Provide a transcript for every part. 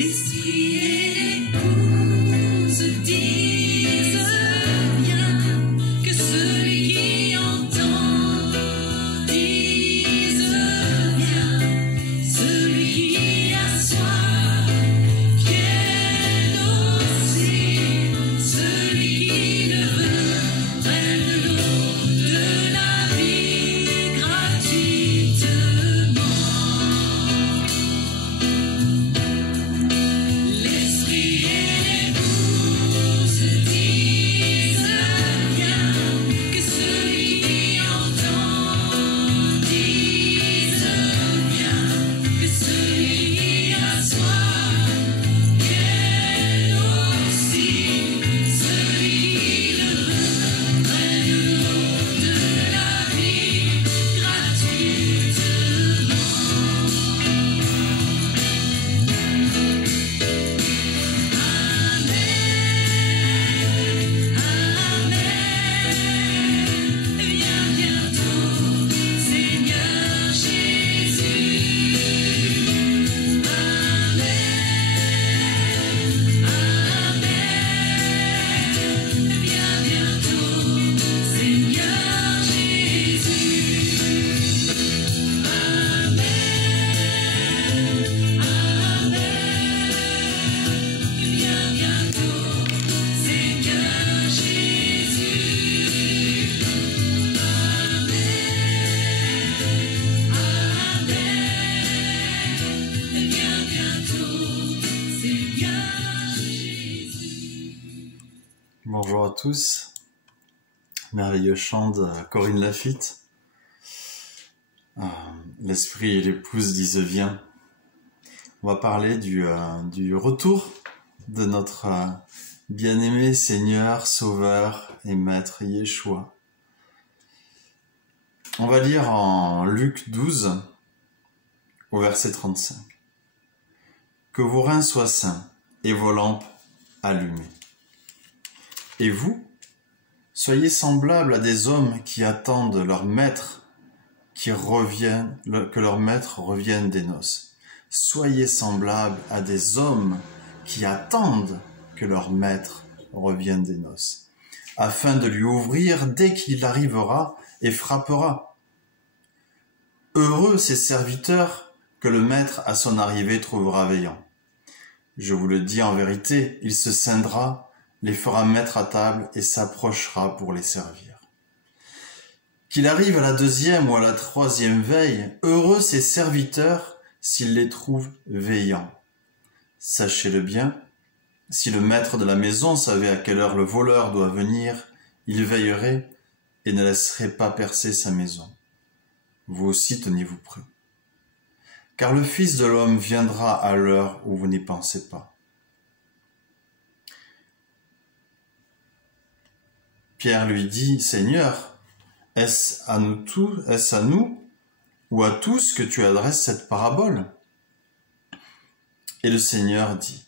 L'esprit et l'épouse disent bien, que celui qui entend dise bien, celui qui a soif vienne aussi, celui qui le veut prenne de l'eau de la vie gratuitement. L'esprit et l'épouse disent bien, que celui qui entend dise bien, que celui qui a soif vienne aussi, celui qui le veut prenne de l'eau de la vie gratuitement. Viens bientôt, Seigneur Jésus. Amen. Viens bientôt, Seigneur Jésus. Amen. Viens bientôt, Seigneur Jésus. Viens bientôt, Seigneur Jésus. Bonjour à tous, merveilleux chant de Corinne Lafitte. L'esprit et l'épouse disent viens. On va parler du retour de notre bien-aimé Seigneur, Sauveur et Maître Yeshua. On va lire en Luc 12, au verset 35. Que vos reins soient sains et vos lampes allumées. Et vous, soyez semblables à des hommes qui attendent leur maître que leur maître revienne des noces. Soyez semblables à des hommes qui attendent que leur maître revienne des noces, afin de lui ouvrir dès qu'il arrivera et frappera. Heureux ces serviteurs que le maître à son arrivée trouvera veillant. Je vous le dis en vérité, il se scindra, les fera mettre à table et s'approchera pour les servir. Qu'il arrive à la deuxième ou à la troisième veille, heureux ces serviteurs s'il les trouve veillants. Sachez-le bien, si le maître de la maison savait à quelle heure le voleur doit venir, il veillerait et ne laisserait pas percer sa maison. Vous aussi tenez-vous prêts. Car le Fils de l'homme viendra à l'heure où vous n'y pensez pas. Pierre lui dit, Seigneur, est-ce à nous ou à tous que tu adresses cette parabole? Et le Seigneur dit,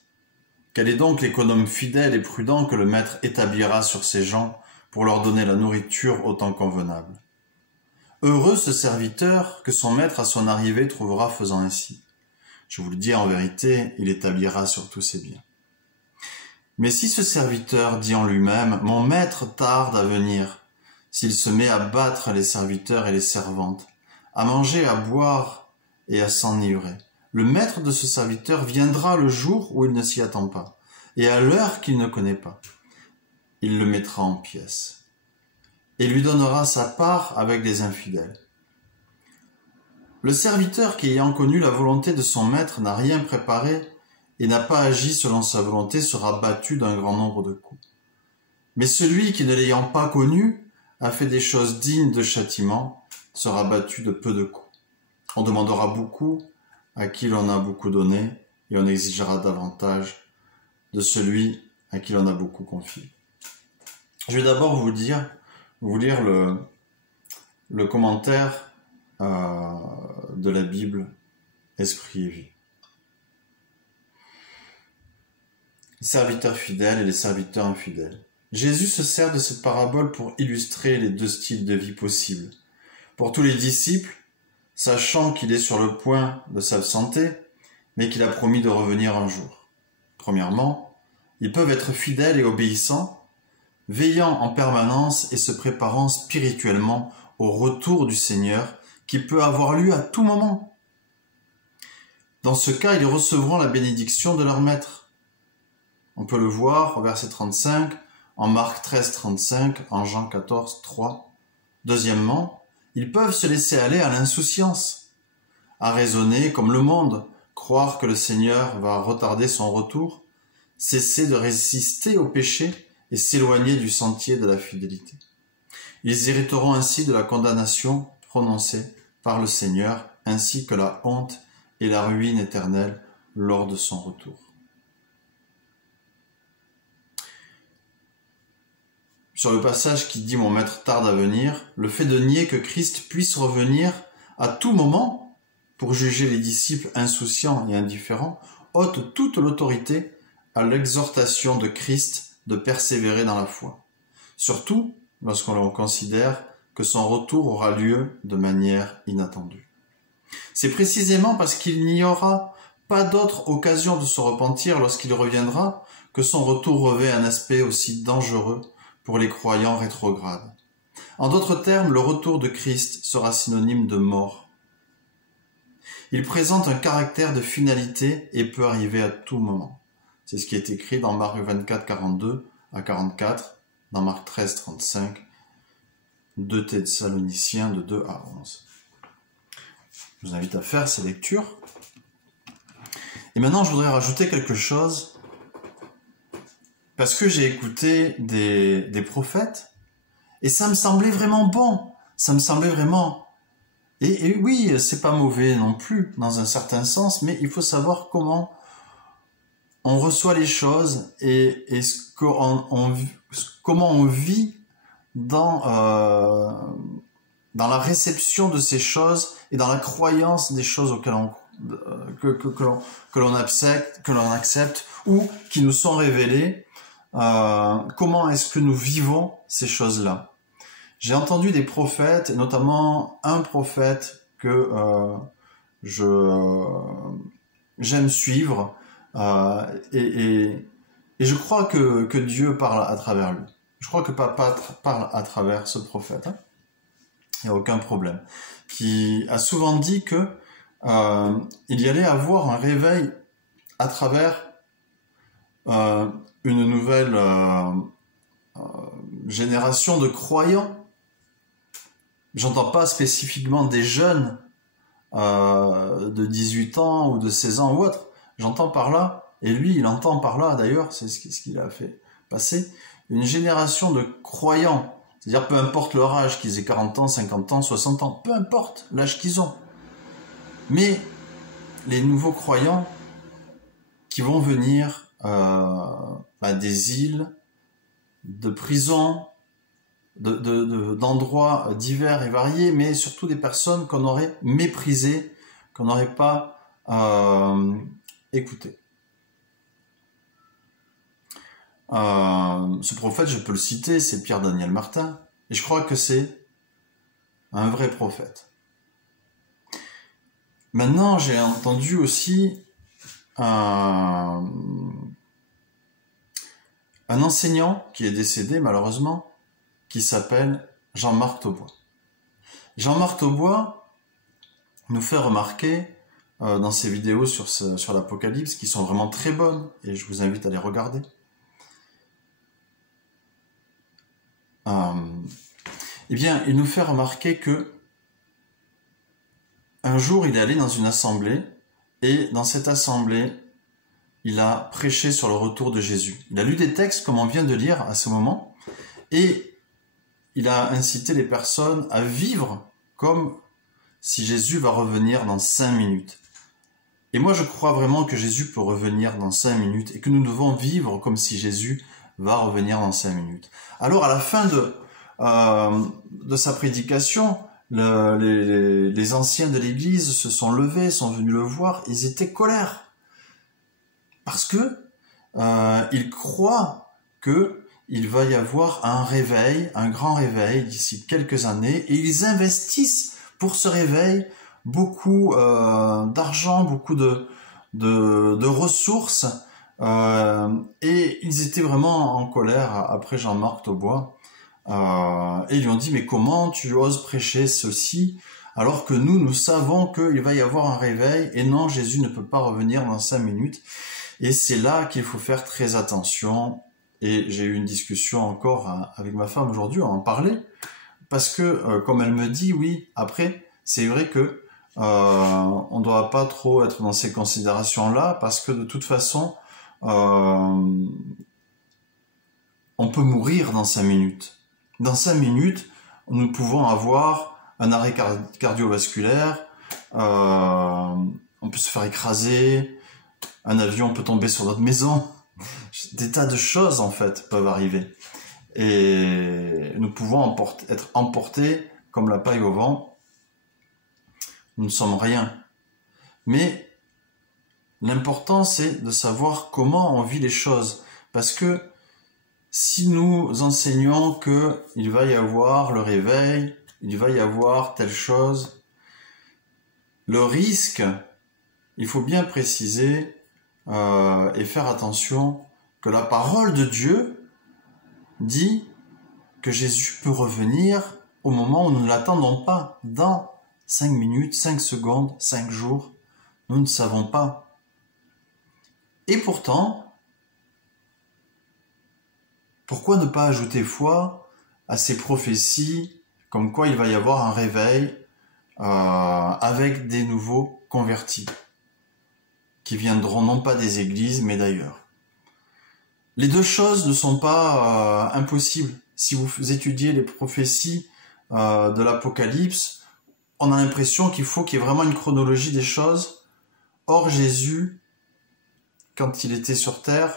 quel est donc l'économe fidèle et prudent que le maître établira sur ses gens pour leur donner la nourriture au temps convenable? Heureux ce serviteur que son maître à son arrivée trouvera faisant ainsi. Je vous le dis en vérité, il établira sur tous ses biens. Mais si ce serviteur dit en lui-même, mon maître tarde à venir, s'il se met à battre les serviteurs et les servantes, à manger, à boire et à s'enivrer, le maître de ce serviteur viendra le jour où il ne s'y attend pas, et à l'heure qu'il ne connaît pas. Il le mettra en pièces, et lui donnera sa part avec les infidèles. Le serviteur qui, ayant connu la volonté de son maître, n'a rien préparé et n'a pas agi selon sa volonté sera battu d'un grand nombre de coups. Mais celui qui, ne l'ayant pas connu, a fait des choses dignes de châtiment, sera battu de peu de coups. On demandera beaucoup à qui l'on a beaucoup donné, et on exigera davantage de celui à qui l'on a beaucoup confié. Je vais d'abord vous lire le commentaire de la Bible, Esprit et vie. Les serviteurs fidèles et les serviteurs infidèles. Jésus se sert de cette parabole pour illustrer les deux styles de vie possibles. Pour tous les disciples, sachant qu'il est sur le point de s'absenter, mais qu'il a promis de revenir un jour. Premièrement, ils peuvent être fidèles et obéissants, veillant en permanence et se préparant spirituellement au retour du Seigneur qui peut avoir lieu à tout moment. Dans ce cas, ils recevront la bénédiction de leur maître. On peut le voir au verset 35, en Marc 13, 35, en Jean 14, 3. Deuxièmement, ils peuvent se laisser aller à l'insouciance, à raisonner comme le monde, croire que le Seigneur va retarder son retour, cesser de résister au péché et s'éloigner du sentier de la fidélité. Ils hériteront ainsi de la condamnation prononcée par le Seigneur, ainsi que la honte et la ruine éternelle lors de son retour. Sur le passage qui dit « Mon maître tarde à venir », le fait de nier que Christ puisse revenir à tout moment pour juger les disciples insouciants et indifférents ôte toute l'autorité à l'exhortation de Christ de persévérer dans la foi. Surtout lorsqu'on considère que son retour aura lieu de manière inattendue. C'est précisément parce qu'il n'y aura pas d'autre occasion de se repentir lorsqu'il reviendra que son retour revêt un aspect aussi dangereux pour les croyants rétrogrades. En d'autres termes, le retour de Christ sera synonyme de mort. Il présente un caractère de finalité et peut arriver à tout moment. C'est ce qui est écrit dans Marc 24, 42 à 44, dans Marc 13, 35, 2 Thessaloniciens de 2 à 11. Je vous invite à faire ces lectures. Et maintenant, je voudrais rajouter quelque chose, parce que j'ai écouté des prophètes, et ça me semblait vraiment bon, ça me semblait vraiment... Et oui, c'est pas mauvais non plus, dans un certain sens, mais il faut savoir comment on reçoit les choses et comment on vit dans la réception de ces choses et dans la croyance des choses auxquelles que l'on accepte ou qui nous sont révélées. Comment est-ce que nous vivons ces choses-là? J'ai entendu des prophètes, et notamment un prophète que j'aime suivre, et je crois que Dieu parle à travers lui. Je crois que Papa parle à travers ce prophète. Hein. Il n'y a aucun problème. Qui a souvent dit que il y allait avoir un réveil à travers une nouvelle génération de croyants. J'entends pas spécifiquement des jeunes de 18 ans ou de 16 ans ou autre. J'entends par là, et lui il entend par là d'ailleurs, c'est ce qu'il a fait passer, une génération de croyants. C'est-à-dire peu importe leur âge, qu'ils aient 40 ans, 50 ans, 60 ans, peu importe l'âge qu'ils ont. Mais les nouveaux croyants qui vont venir des îles, de prisons, d'endroits divers et variés, mais surtout des personnes qu'on aurait méprisées, qu'on n'aurait pas écoutées. Ce prophète, je peux le citer, c'est Pierre Daniel Martin, et je crois que c'est un vrai prophète. Maintenant, j'ai entendu aussi un enseignant qui est décédé malheureusement, qui s'appelle Jean-Marc Taubois. Jean-Marc Taubois nous fait remarquer dans ses vidéos sur l'Apocalypse, qui sont vraiment très bonnes, et je vous invite à les regarder. Eh bien, il nous fait remarquer que un jour, il est allé dans une assemblée, et dans cette assemblée, il a prêché sur le retour de Jésus. Il a lu des textes, comme on vient de lire à ce moment, et il a incité les personnes à vivre comme si Jésus va revenir dans 5 minutes. Et moi, je crois vraiment que Jésus peut revenir dans 5 minutes, et que nous devons vivre comme si Jésus va revenir dans 5 minutes. Alors, à la fin de sa prédication, les anciens de l'Église se sont levés, sont venus le voir, ils étaient colères. Parce que ils croient qu'il va y avoir un réveil, un grand réveil d'ici quelques années, et ils investissent pour ce réveil beaucoup d'argent, beaucoup de ressources Et ils étaient vraiment en colère après Jean-Marc Taubois. Et ils lui ont dit, mais comment tu oses prêcher ceci alors que nous savons qu'il va y avoir un réveil et non, Jésus ne peut pas revenir dans 5 minutes. Et c'est là qu'il faut faire très attention. Et j'ai eu une discussion encore avec ma femme aujourd'hui, on en parlait, parce que comme elle me dit, oui, après, c'est vrai que on ne doit pas trop être dans ces considérations-là, parce que de toute façon, on peut mourir dans 5 minutes. Dans 5 minutes, nous pouvons avoir un arrêt cardiovasculaire, on peut se faire écraser, un avion peut tomber sur notre maison, des tas de choses en fait peuvent arriver. Et nous pouvons être emportés comme la paille au vent. Nous ne sommes rien. Mais l'important c'est de savoir comment on vit les choses. Parce que si nous enseignons qu'il va y avoir le réveil, il va y avoir telle chose, le risque, il faut bien préciser et faire attention que la parole de Dieu dit que Jésus peut revenir au moment où nous ne l'attendons pas, dans 5 minutes, 5 secondes, 5 jours, nous ne savons pas. Et pourtant, pourquoi ne pas ajouter foi à ces prophéties comme quoi il va y avoir un réveil avec des nouveaux convertis qui viendront non pas des églises mais d'ailleurs. Les deux choses ne sont pas impossibles. Si vous étudiez les prophéties de l'Apocalypse, on a l'impression qu'il faut qu'il y ait vraiment une chronologie des choses. Or Jésus, quand il était sur terre,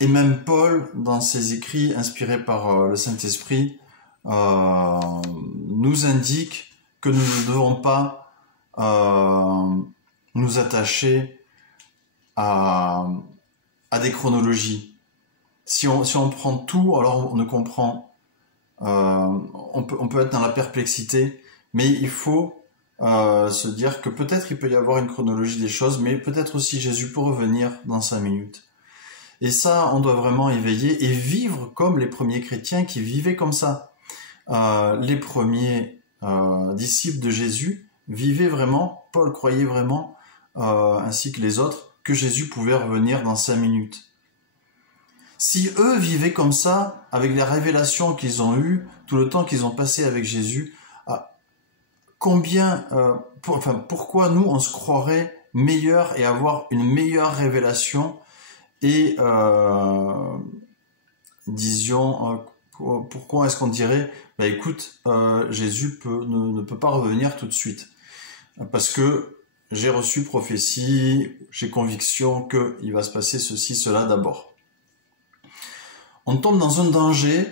et même Paul, dans ses écrits inspirés par le Saint-Esprit, nous indique que nous ne devons pas nous attacher à des chronologies. Si on prend tout, alors on ne comprend. On peut être dans la perplexité, mais il faut se dire que peut-être il peut y avoir une chronologie des choses, mais peut-être aussi Jésus peut revenir dans 5 minutes. Et ça, on doit vraiment éveiller et vivre comme les premiers chrétiens qui vivaient comme ça. Les premiers disciples de Jésus vivaient vraiment, Paul croyait vraiment, ainsi que les autres, que Jésus pouvait revenir dans 5 minutes. Si eux vivaient comme ça, avec les révélations qu'ils ont eues, tout le temps qu'ils ont passé avec Jésus, pourquoi nous, on se croirait meilleur et avoir une meilleure révélation et, pourquoi est-ce qu'on dirait, écoute, Jésus ne peut pas revenir tout de suite, parce que j'ai reçu prophétie, j'ai conviction qu'il va se passer ceci, cela d'abord. On tombe dans un danger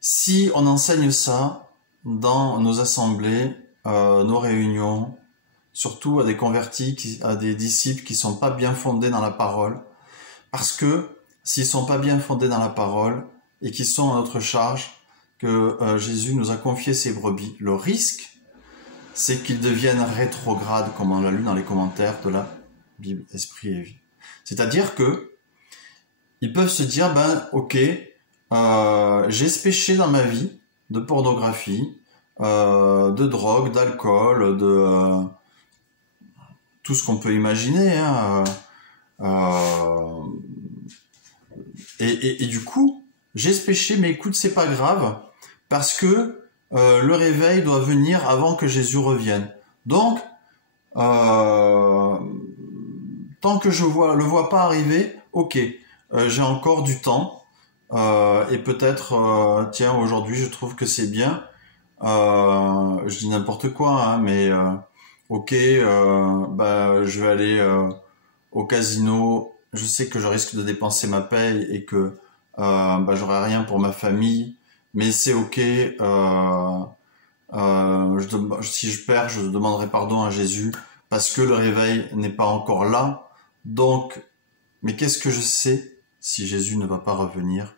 si on enseigne ça dans nos assemblées, nos réunions, surtout à des convertis, à des disciples qui sont pas bien fondés dans la parole, parce que s'ils sont pas bien fondés dans la parole et qu'ils sont à notre charge, que Jésus nous a confié ses brebis, le risque, c'est qu'ils deviennent rétrogrades, comme on l'a lu dans les commentaires de la Bible Esprit et Vie. C'est-à-dire que ils peuvent se dire, ok, j'ai ce péché dans ma vie, de pornographie, de drogue, d'alcool, de tout ce qu'on peut imaginer, hein, et du coup, j'ai ce péché, mais écoute, c'est pas grave, parce que le réveil doit venir avant que Jésus revienne. Donc, tant que je le vois pas arriver, ok, j'ai encore du temps, et peut-être, tiens, aujourd'hui, je trouve que c'est bien. Je dis n'importe quoi, hein, mais ok, je vais aller au casino. Je sais que je risque de dépenser ma paye et que j'aurai rien pour ma famille, mais c'est ok. Si je perds, je demanderai pardon à Jésus parce que le réveil n'est pas encore là. Donc, mais qu'est-ce que je sais si Jésus ne va pas revenir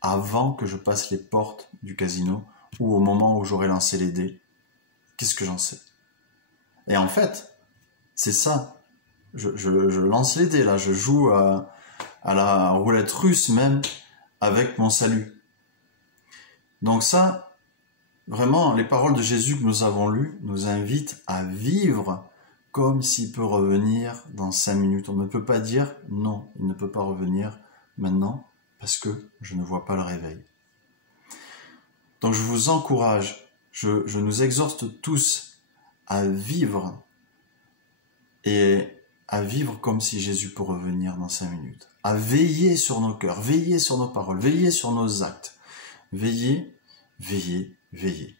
avant que je passe les portes du casino ou au moment où j'aurai lancé les dés? Qu'est-ce que j'en sais? Et en fait, c'est ça. je lance les dés là, je joue à la roulette russe même avec mon salut. Donc ça, vraiment, les paroles de Jésus que nous avons lues nous invitent à vivre comme s'il peut revenir dans 5 minutes. On ne peut pas dire non, il ne peut pas revenir maintenant parce que je ne vois pas le réveil. Donc je vous encourage, je nous exhorte tous à vivre et à vivre comme si Jésus peut revenir dans 5 minutes. À veiller sur nos cœurs, veiller sur nos paroles, veiller sur nos actes. Veiller, veiller, veiller.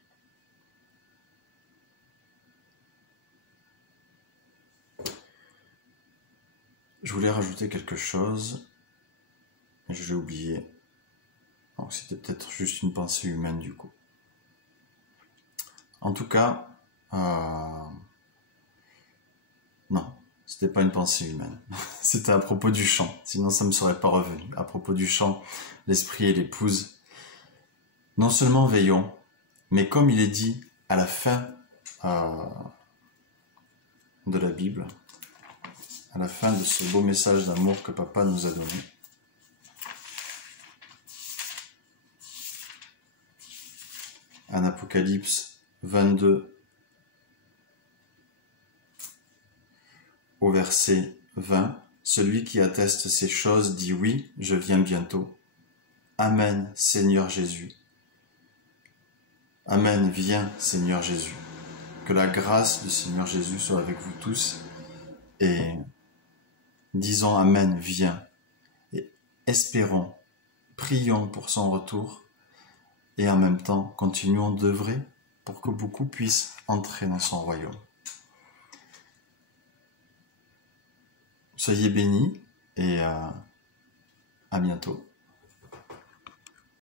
Je voulais rajouter quelque chose, mais j'ai oublié. Donc c'était peut-être juste une pensée humaine du coup. En tout cas, non, c'était pas une pensée humaine. C'était à propos du chant, sinon ça me serait pas revenu. À propos du chant, l'esprit et l'épouse. Non seulement veillons, mais comme il est dit à la fin de la Bible, à la fin de ce beau message d'amour que Papa nous a donné, en Apocalypse 22, au verset 20, celui qui atteste ces choses dit oui, je viens bientôt. Amen, Seigneur Jésus. Amen, viens, Seigneur Jésus. Que la grâce du Seigneur Jésus soit avec vous tous et disons Amen, viens. Et espérons, prions pour son retour et en même temps continuons d'œuvrer pour que beaucoup puissent entrer dans son royaume. Soyez bénis et à bientôt.